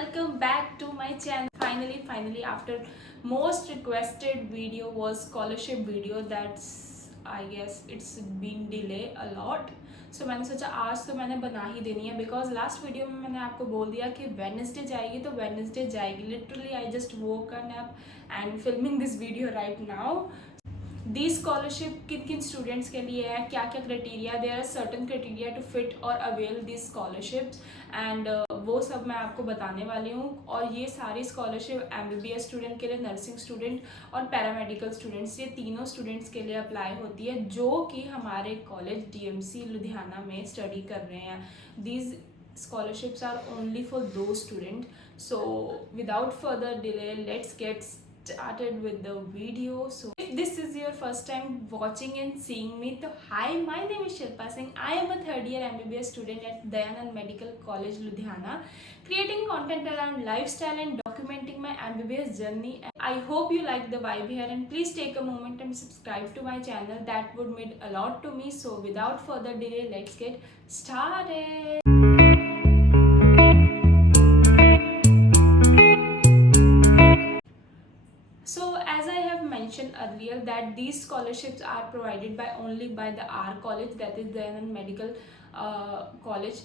welcome back to my channel. Finally, after most requested video was scholarship video. That's, I guess it's been delay a lot. So मैंने सोचा आज तो मैंने बना ही देनी है, बिकॉज लास्ट वीडियो में मैंने आपको बोल दिया कि वेडनेसडे जाएगी तो वेडनेसडे जाएगी. Literally I just woke up and filming this video right now. The scholarship किन किन स्टूडेंट्स के लिए है, क्या क्या criteria, there are certain criteria to fit और अवेल दी स्कॉलरशिप्स एंड वो सब मैं आपको बताने वाली हूँ. और ये सारी स्कॉलरशिप एमबीबीएस स्टूडेंट के लिए, नर्सिंग स्टूडेंट और पैरामेडिकल स्टूडेंट्स, ये तीनों स्टूडेंट्स के लिए अप्लाई होती है जो कि हमारे कॉलेज डीएमसी लुधियाना में स्टडी कर रहे हैं. These scholarships are only for those students. So without further delay, let's get started with the video. So if this is your first time watching and seeing me, so hi, my name is Shilpa Singh. I am a third year MBBS student at Dayanand Medical College Ludhiana, creating content around lifestyle and documenting my MBBS journey. I hope you like the vibe here, and please take a moment and subscribe to my channel. That would mean a lot to me. So without further delay, let's get started. So as I have mentioned earlier that these scholarships are provided by only by the R college, that is Dayanand Medical college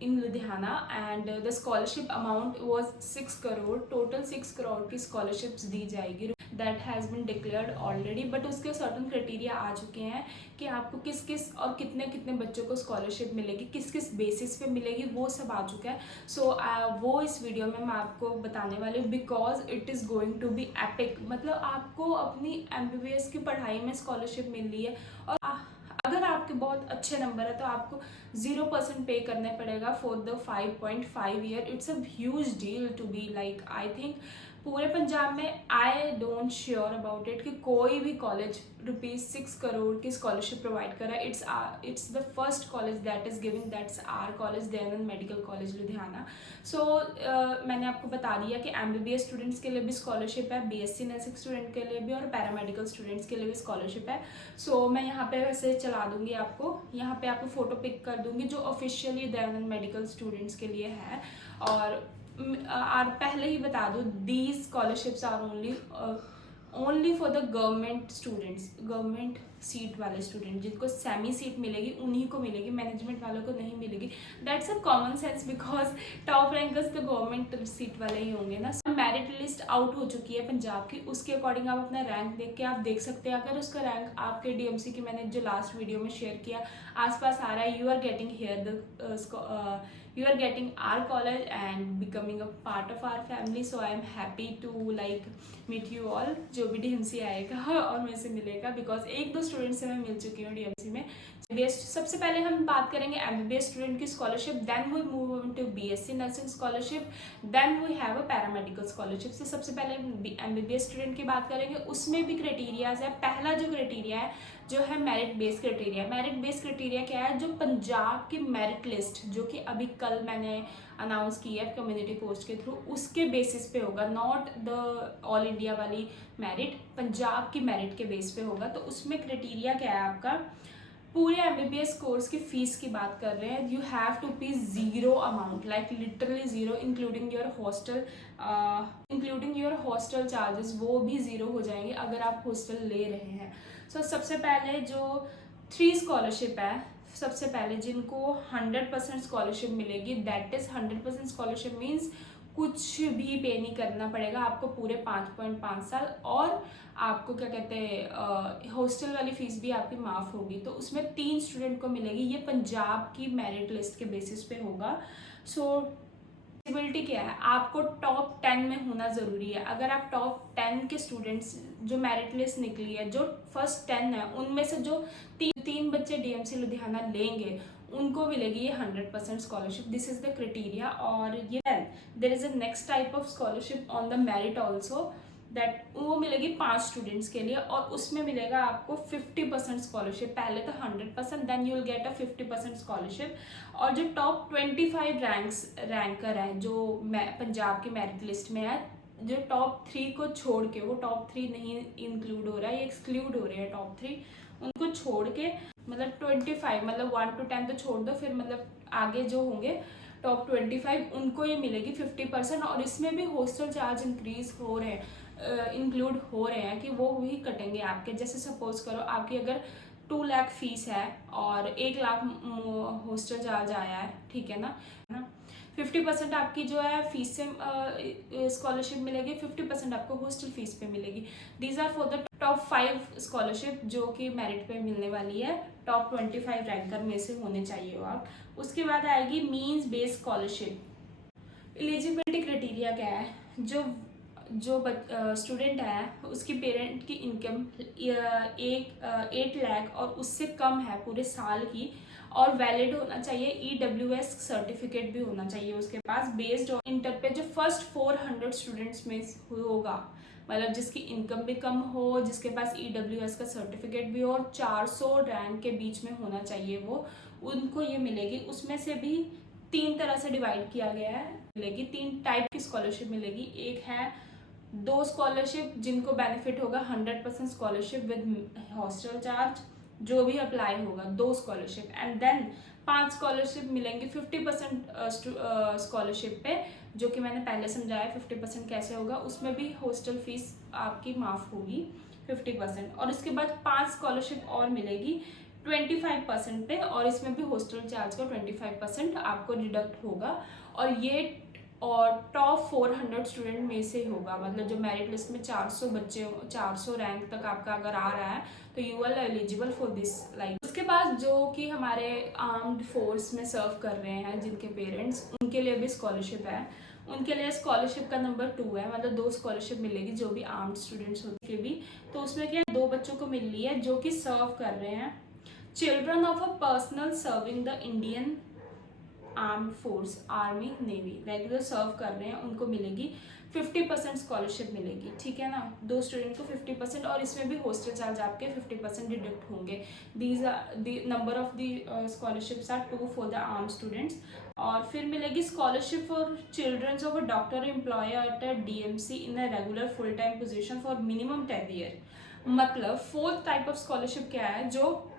in Ludhiana, and the scholarship amount was 6 crore. Total 6 crore की scholarships दी जाएगी. That has been declared already, but उसके certain criteria आ चुके हैं कि आपको किस किस और कितने कितने बच्चों को स्कॉलरशिप मिलेगी, किस किस बेसिस पे मिलेगी, वो सब आ चुका है. सो वो इस वीडियो में मैं आपको बताने वाली हूँ, because it is going to be epic. मतलब आपको अपनी एमबीबीएस की पढ़ाई में स्कॉलरशिप मिल रही है, और अगर आपके बहुत अच्छे नंबर है तो आपको 0% पे करना पड़ेगा for the 5.5 year. It's a huge deal to be like, I think पूरे पंजाब में I don't sure about it कि कोई भी कॉलेज ₹6 करोड़ की स्कॉलरशिप प्रोवाइड कर रहा है. It's the first college that is giving, that's our college, Dayanand medical college Ludhiana. So मैंने आपको बता दिया कि एमबीबीएस स्टूडेंट्स के लिए भी स्कॉलरशिप है, बीएससी नर्सिंग स्टूडेंट के लिए भी और पैरामेडिकल स्टूडेंट्स के लिए भी स्कॉलरशिप है. सो मैं यहाँ पे वैसे चला दूंगी आपको, यहाँ पे आपको फोटो पिक कर दूंगी जो ऑफिशियली दयानंद मेडिकल स्टूडेंट्स के लिए है. और पहले ही बता दूँ, these scholarships are only for the government students, government seat वाले स्टूडेंट जिनको सेमी सीट मिलेगी उन्हीं को मिलेगी, मैनेजमेंट वालों को नहीं मिलेगी. That's a common sense, because top rankers तो गवर्नमेंट सीट वाले ही होंगे ना. मेरिट लिस्ट आउट हो चुकी है पंजाब की, उसके अकॉर्डिंग आप अपना रैंक देख के आप देख सकते हैं. अगर उसका रैंक आपके डीएमसी की मैंने जो लास्ट वीडियो में शेयर किया आसपास आ रहा है, you are getting here you are getting our college and becoming a part of our family. So I am happy to like meet you all. जो भी डीएमसी आएगा और मेरे से मिलेगा, बिकॉज एक दो स्टूडेंट से मैं मिल चुकी हूँ डीएमसी में. सबसे पहले हम बात करेंगे एमबीबीएस स्टूडेंट की scholarship, then we move on to BSc nursing scholarship, then we have a paramedical scholarship. तो सबसे पहले एमबीबीएस स्टूडेंट की बात करेंगे, उसमें भी क्राइटेरियाज है. पहला जो क्राइटेरिया है जो है merit based criteria. Merit based criteria क्या है? जो पंजाब की मेरिट लिस्ट जो कि अभी कल मैंने अनाउंस की है कम्युनिटी पोस्ट के थ्रू, उसके बेसिस पे होगा, नॉट द ऑल इंडिया वाली मेरिट, पंजाब की मेरिट के बेस पे होगा. तो उसमें क्राइटेरिया क्या है आपका? पूरे एमबीबीएस कोर्स की फीस की बात कर रहे हैं, यू हैव टू पे zero amount, like literally zero, including your hostel charges, वो भी जीरो हो जाएंगे अगर आप हॉस्टल ले रहे हैं. सो सबसे पहले जो 3 स्कॉलरशिप है, सबसे पहले जिनको 100% स्कॉलरशिप मिलेगी, दैट इज 100% स्कॉलरशिप मीन्स कुछ भी पे नहीं करना पड़ेगा आपको पूरे 5.5 साल, और आपको क्या कहते हैं हॉस्टल वाली फीस भी आपकी माफ़ होगी. तो उसमें 3 स्टूडेंट को मिलेगी. ये पंजाब की मेरिट लिस्ट के बेसिस पे होगा. सो एलिजिबिलिटी क्या है? आपको टॉप 10 में होना ज़रूरी है. अगर आप टॉप 10 के स्टूडेंट्स, जो मेरिट लिस्ट निकली है, जो फर्स्ट 10 है, उनमें से जो तीन बच्चे डीएमसी लुधियाना लेंगे उनको मिलेगी ये 100% scholarship. This is the criteria. और ये there is a next type of scholarship on the merit also, that वो मिलेगी 5 स्टूडेंट्स के लिए, और उसमें मिलेगा आपको 50% स्कॉलरशिप. पहले तो 100%, then you will get a 50% scholarship. और जो टॉप 25 रैंकर हैं जो पंजाब की मेरिट लिस्ट में है, जो टॉप 3 को छोड़ के, वो टॉप 3 नहीं इंक्लूड हो रहा है, ये एक्सक्लूड हो रहे हैं टॉप 3, उनको छोड़ के, मतलब 25, मतलब 1 to 10 तो छोड़ दो, फिर मतलब आगे जो होंगे टॉप 25 उनको ये मिलेगी 50%। और इसमें भी हॉस्टल चार्ज इंक्रीज हो रहे हैं, इंक्लूड हो रहे हैं कि वो भी कटेंगे आपके। जैसे सपोज करो आपकी अगर 2 लाख फीस है और 1 लाख हॉस्टल चार्ज आया है, ठीक है ना, 50% आपकी जो है फीस से स्कॉलरशिप मिलेगी, 50% आपको हॉस्टल फीस पे मिलेगी। These are for the top 5 scholarship जो कि मेरिट पे मिलने वाली है, टॉप 25 रैंकर में से होने चाहिए हो आप। उसके बाद आएगी means based scholarship. Eligibility criteria क्या है, जो स्टूडेंट है उसकी पेरेंट की इनकम 8 लाख और उससे कम है पूरे साल की, और वैलिड होना चाहिए, EWS सर्टिफिकेट भी होना चाहिए उसके पास, बेस्ड ऑन इंटर पे जो फर्स्ट 400 स्टूडेंट्स में होगा, मतलब जिसकी इनकम भी कम हो, जिसके पास EWS का सर्टिफिकेट भी हो और 400 रैंक के बीच में होना चाहिए वो, उनको ये मिलेगी। उसमें से भी 3 तरह से डिवाइड किया गया है, मिलेगी 3 टाइप की स्कॉलरशिप मिलेगी। एक है 2 स्कॉलरशिप जिनको बेनिफिट होगा 100% स्कॉलरशिप विद हॉस्टल चार्ज, जो भी अप्लाई होगा 2 स्कॉलरशिप। एंड देन 5 स्कॉलरशिप मिलेंगी 50% स्कॉलरशिप पे, जो कि मैंने पहले समझाया 50% कैसे होगा। उसमें भी हॉस्टल फीस आपकी माफ़ होगी 50%। और उसके बाद 5 स्कॉलरशिप और मिलेगी 25% पे, और इसमें भी हॉस्टल चार्ज का 25% आपको डिडक्ट होगा। और ये और टॉप 400 स्टूडेंट में से होगा, मतलब जो मेरिट लिस्ट में 400 बच्चे, 400 रैंक तक आपका अगर आ रहा है तो you are eligible for this like. उसके बाद जो कि हमारे आर्म्ड फोर्स में सर्व कर रहे हैं जिनके पेरेंट्स, उनके लिए भी स्कॉलरशिप है। उनके लिए स्कॉलरशिप का नंबर 2 है, मतलब 2 स्कॉलरशिप मिलेगी जो भी आर्म्ड स्टूडेंट्स होते के भी। तो उसमें क्या 2 बच्चों को मिल रही है जो कि सर्व कर रहे हैं, children of a personal serving the Indian armed force, army navy, like जो सर्व कर रहे हैं उनको मिलेगी 50% स्कॉलरशिप मिलेगी, ठीक है ना, 2 स्टूडेंट को 50%। और इसमें भी हॉस्टल चार्ज आपके 50% डिडक्ट होंगे। These are the number of the scholarships are 2 for the arm students. और फिर मिलेगी scholarship for childrens of a doctor employer at a DMC in a regular full time position for minimum 10 year. मतलब 4th type of scholarship क्या है, जो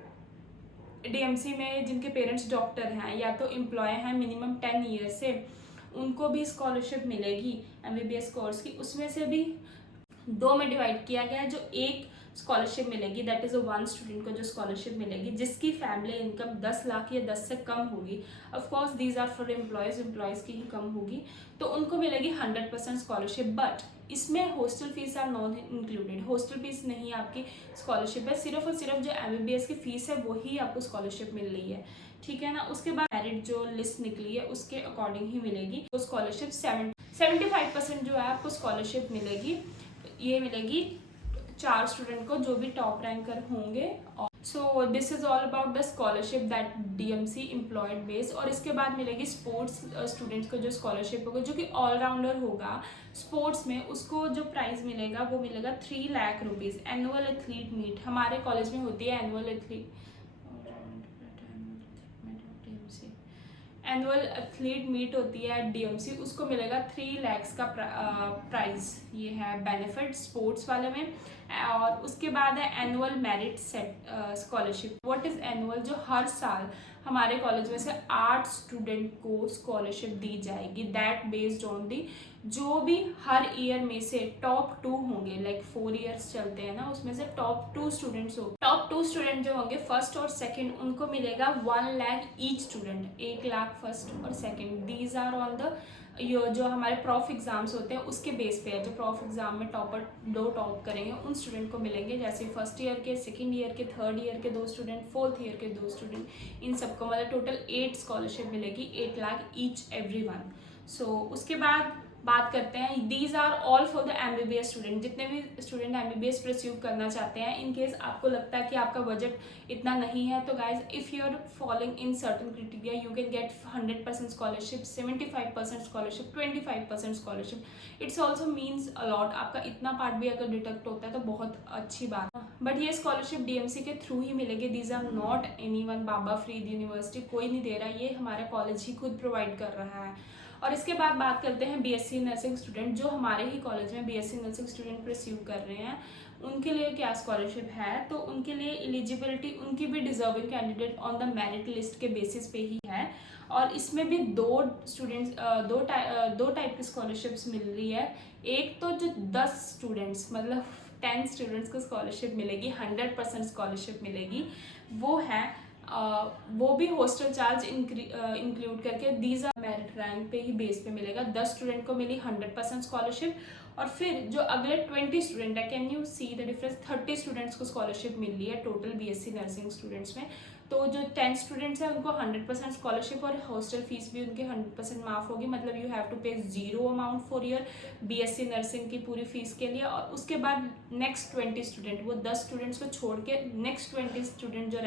DMC में जिनके parents doctor हैं या तो एम्प्लॉय हैं मिनिमम 10 ईयर से, उनको भी स्कॉलरशिप मिलेगी MBBS कोर्स की। उसमें से भी 2 में डिवाइड किया गया है। जो एक स्कॉलरशिप मिलेगी दैट इज 1 स्टूडेंट को जो स्कॉलरशिप मिलेगी जिसकी फैमिली इनकम 10 लाख या 10 से कम होगी। Of course these are for employees की ही कम होगी, तो उनको मिलेगी 100% स्कॉलरशिप। बट इसमें hostel fees are not included, hostel fees नहीं आपकी स्कॉलरशिप है, सिर्फ और सिर्फ जो MBBS की फीस है वही आपको स्कॉलरशिप मिल रही है, ठीक है ना। उसके बाद मेरिट जो लिस्ट निकली है उसके अकॉर्डिंग ही मिलेगी तो स्कॉलरशिप। 75% जो है आपको स्कॉलरशिप मिलेगी, ये मिलेगी 4 स्टूडेंट को जो भी टॉप रैंकर होंगे। So this is all about the scholarship that DMC employed base. और इसके बाद मिलेगी स्पोर्ट्स स्टूडेंट्स को जो स्कॉलरशिप होगा, जो कि ऑलराउंडर होगा स्पोर्ट्स में, उसको जो प्राइस मिलेगा वो मिलेगा 3 lakh rupees. Annual athlete meet हमारे कॉलेज में होती है, एनुअल एथलीट मीट होती है DMC, उसको मिलेगा 3 लैक्स का प्राइज, ये है बेनिफिट स्पोर्ट्स वाले में। और उसके बाद है annual merit set scholarship. What is annual, जो हर साल हमारे कॉलेज में से 8 स्टूडेंट को स्कॉलरशिप दी जाएगी, दैट बेस्ड ऑन दी जो भी हर ईयर में से टॉप 2 होंगे, लाइक 4 ईयर्स चलते हैं ना, उसमें से टॉप 2 स्टूडेंट्स हो, टॉप 2 स्टूडेंट जो होंगे फर्स्ट और सेकंड, उनको मिलेगा 1 lakh each student, 1 lakh first और second. These are on the जो हमारे प्रॉफ एग्जाम्स होते हैं उसके बेस पे है, जो प्रॉफ एग्जाम में टॉप करेंगे उन स्टूडेंट को मिलेंगे, जैसे फर्स्ट ईयर के, सेकंड ईयर के, थर्ड ईयर के 2 स्टूडेंट, फोर्थ ईयर के 2 स्टूडेंट, इन सबको मतलब टोटल 8 स्कॉलरशिप मिलेगी, 8 lakh each every one. So उसके बाद बात करते हैं, these are all for the MBBS student, जितने भी स्टूडेंट MBBS परस्यू करना चाहते हैं। इन केस आपको लगता है कि आपका बजट इतना नहीं है तो guys if you are following in certain criteria you can get 100% scholarship, 75% scholarship, 25% scholarship. It's also means a lot, आपका इतना पार्ट भी अगर डिडक्ट होता है तो बहुत अच्छी बात है। बट ये स्कॉलरशिप DMC के थ्रू ही मिलेगी, these are not any one Baba Farid university, कोई नहीं दे रहा, ये हमारा कॉलेज ही खुद प्रोवाइड कर रहा है। और इसके बाद बात करते हैं BSc नर्सिंग स्टूडेंट, जो हमारे ही कॉलेज में BSc नर्सिंग स्टूडेंट परस्यू कर रहे हैं, उनके लिए क्या स्कॉलरशिप है। तो उनके लिए एलिजिबिलिटी, उनकी भी deserving candidate on the merit list के बेसिस पे ही है। और इसमें भी दो टाइप की स्कॉलरशिप्स मिल रही है। एक तो जो 10 स्टूडेंट्स मतलब 10 स्टूडेंट्स को स्कॉलरशिप मिलेगी, 100% स्कॉलरशिप मिलेगी, वो है वो भी हॉस्टल चार्ज इंक्लूड करके। दीज आर मेरिट रैंक पे ही बेस पे मिलेगा। 10 स्टूडेंट को मिली 100% स्कॉलरशिप, और फिर जो अगले 20 स्टूडेंट है, can you see the difference, 30 students को स्कॉलरशिप मिल रही है टोटल बीएससी नर्सिंग स्टूडेंट्स में। तो जो 10 स्टूडेंट्स हैं उनको 100% स्कॉलरशिप और हॉस्टल फीस भी उनकी 100% माफ होगी, मतलब यू हैव टू पे 0 amount for year BSc nursing की पूरी फीस के लिए। और उसके बाद नेक्स्ट 20 स्टूडेंट, वो 10 स्टूडेंट्स को छोड़ के नेक्स्ट 20 स्टूडेंट जो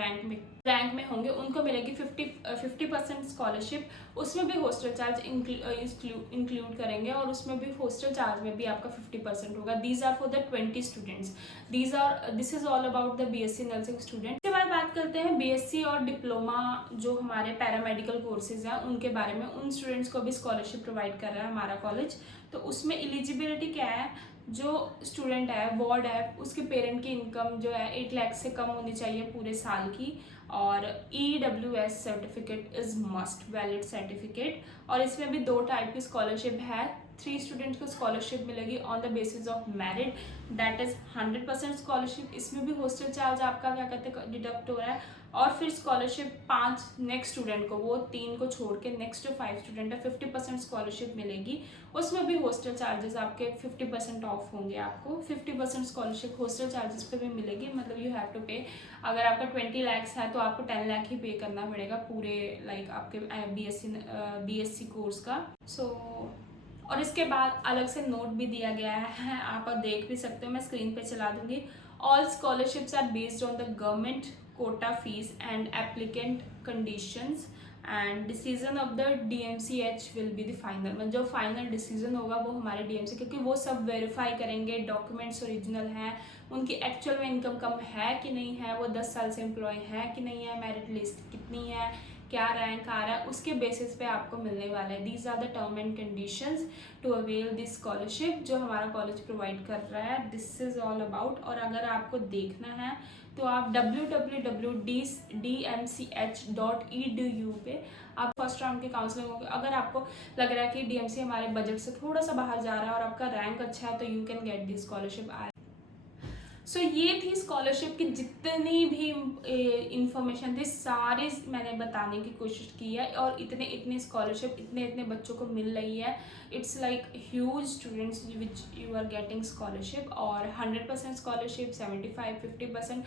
रैंक में होंगे उनको मिलेगी 50% स्कॉलरशिप। उसमें भी हॉस्टल चार्ज इंक्लूड करेंगे और उसमें भी हॉस्टल चार्ज में भी आपका 50% होगा। These are for the 20 students. This is all about the BSc nursing student. इसके बाद बात करते हैं बीएससी और डिप्लोमा जो हमारे पैरामेडिकल कोर्सेज हैं उनके बारे में। उन स्टूडेंट्स को भी स्कॉलरशिप प्रोवाइड कर रहा है हमारा कॉलेज। तो उसमें एलिजिबिलिटी क्या है, जो स्टूडेंट है वार्ड है उसके पेरेंट की इनकम जो है 8 लाख से कम होनी चाहिए पूरे साल की, और EWS certificate is must, valid certificate. और इसमें भी 2 टाइप की स्कॉलरशिप है। 3 स्टूडेंट्स को स्कॉलरशिप मिलेगी on the basis of merit, that is 100% scholarship. इसमें भी हॉस्टल चार्ज आपका क्या कहते हैं डिडक्ट हो रहा है। और फिर स्कॉलरशिप 5 नेक्स्ट स्टूडेंट को, वो 3 को छोड़ के नेक्स्ट जो 5 स्टूडेंट है 50% स्कॉलरशिप मिलेगी। उसमें भी हॉस्टल चार्जेस आपके 50% ऑफ होंगे। आपको 50% स्कॉलरशिप हॉस्टल चार्जेस पे भी मिलेगी, मतलब यू हैव टू पे। अगर आपका 20 लाख है तो आपको 10 लाख ही पे करना पड़ेगा पूरे लाइक आपके बीएससी कोर्स का। और इसके बाद अलग से नोट भी दिया गया है, आप देख भी सकते हो, मैं स्क्रीन पे चला दूंगी। All scholarships are based on the government quota fees and applicant conditions and decision of the DMCH will be the final. मतलब जो फाइनल डिसीजन होगा वो हमारे DMC, क्योंकि वो सब वेरीफाई करेंगे डॉक्यूमेंट्स ओरिजिनल हैं, उनकी एक्चुअल में इनकम कम है कि नहीं है, वो 10 साल से एम्प्लॉय है कि नहीं है, मेरिट लिस्ट कितनी है, क्या रैंक आ रहा है, उसके बेसिस पे आपको मिलने वाला है। These are the term and conditions to avail this scholarship जो हमारा कॉलेज प्रोवाइड कर रहा है। This is all about. और अगर आपको देखना है तो आप www.dmch.edu पे आप फर्स्ट राउंड के काउंसलिंग होंगे। अगर आपको लग रहा है कि DMC हमारे बजट से थोड़ा सा बाहर जा रहा है और आपका रैंक अच्छा है तो you can get the scholarship. So ये थी स्कॉलरशिप की जितनी भी इंफॉर्मेशन थी सारी मैंने बताने की कोशिश की है। और इतने स्कॉलरशिप इतने बच्चों को मिल रही है। It's like huge students which you are getting scholarship. और 100% स्कॉलरशिप, 75, 50%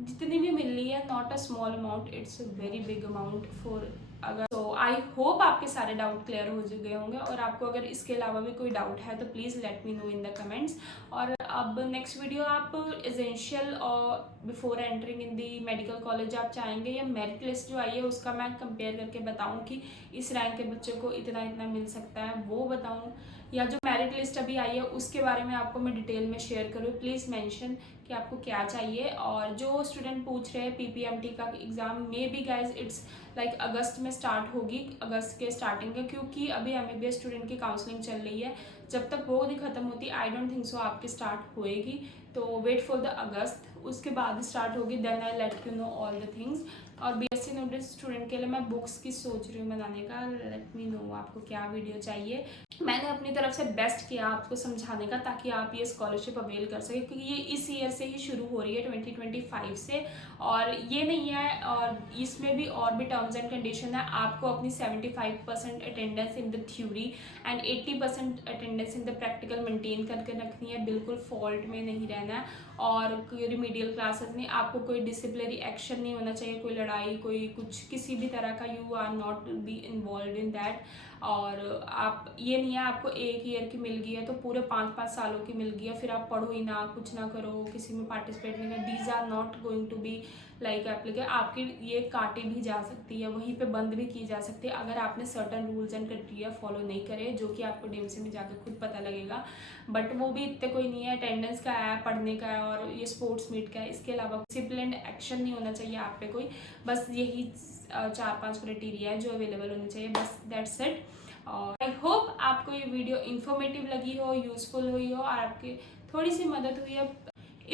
जितनी भी मिल रही है, not a small amount, it's a very big amount for. अगर सो आई होप आपके सारे डाउट क्लियर हो गए होंगे। और आपको अगर इसके अलावा भी कोई डाउट है तो please let me know in the comments. और अब नेक्स्ट वीडियो आप एसेंशियल और before entering in the medical college आप चाहेंगे, या मेरिट लिस्ट जो आई है उसका मैं कंपेयर करके बताऊं कि इस रैंक के बच्चे को इतना मिल सकता है वो बताऊं, या जो मेरिट लिस्ट अभी आई है उसके बारे में आपको मैं डिटेल में शेयर करूँ। प्लीज़ मेंशन कि आपको क्या चाहिए। और जो स्टूडेंट पूछ रहे हैं PPMT का exam may be guys it's like अगस्त में स्टार्ट होगी, अगस्त के स्टार्टिंग का, क्योंकि अभी MBBS स्टूडेंट की काउंसलिंग चल रही है। जब तक वो नहीं खत्म होती आई डोंट थिंक सो आपकी स्टार्ट होएगी। तो वेट फॉर द अगस्त, उसके बाद स्टार्ट होगी। Then I let you know all the things. और BSc नोटिस स्टूडेंट के लिए मैं बुक्स की सोच रही हूँ बनाने का। लेट मी नो आपको क्या वीडियो चाहिए। मैंने अपनी तरफ से बेस्ट किया आपको समझाने का, ताकि आप ये स्कॉलरशिप अवेल कर सकें, क्योंकि ये इस ईयर से ही शुरू हो रही है 2025 से। और ये नहीं है, और इसमें भी और भी टर्म्स एंड कंडीशन है। आपको अपनी 75% attendance in the theory and 80% attendance in the practical maintain करके रखनी है, बिल्कुल फॉल्ट में नहीं रहना है। और कोई रिमीडियल क्लासेस नहीं, आपको कोई डिसिप्लिनरी एक्शन नहीं होना चाहिए, कोई लड़ाई कोई कुछ किसी भी तरह का, you are not be involve in that. और आप ये नहीं है आपको 1 ईयर की मिल गई है तो पूरे 5-5 सालों की मिल गई है, फिर आप पढ़ो ही ना, कुछ ना करो, किसी में पार्टिसिपेट नहीं करो। These are not going to be like applicable. आपकी ये काटी भी जा सकती है, वहीं पे बंद भी की जा सकती है अगर आपने certain rules and criteria follow नहीं करे, जो कि आपको DMC में जाकर खुद पता लगेगा। बट वो भी इतने कोई नहीं है, अटेंडेंस का है, पढ़ने का है और ये स्पोर्ट्स मीट का है। इसके अलावा डिसिप्लिन एक्शन नहीं होना चाहिए आप पे कोई, बस यही 4-5 क्राइटेरिया है जो अवेलेबल होने चाहिए, बस दैट्स इट। और आई होप आपको ये वीडियो इन्फॉर्मेटिव लगी हो, यूजफुल हुई हो और आपकी थोड़ी सी मदद हुई है।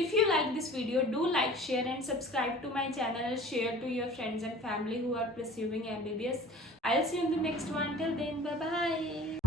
If you like this video, do like, share and subscribe to my channel. Share to your friends and family who are pursuing MBBS. I'll see you in the next one. Till then, bye bye.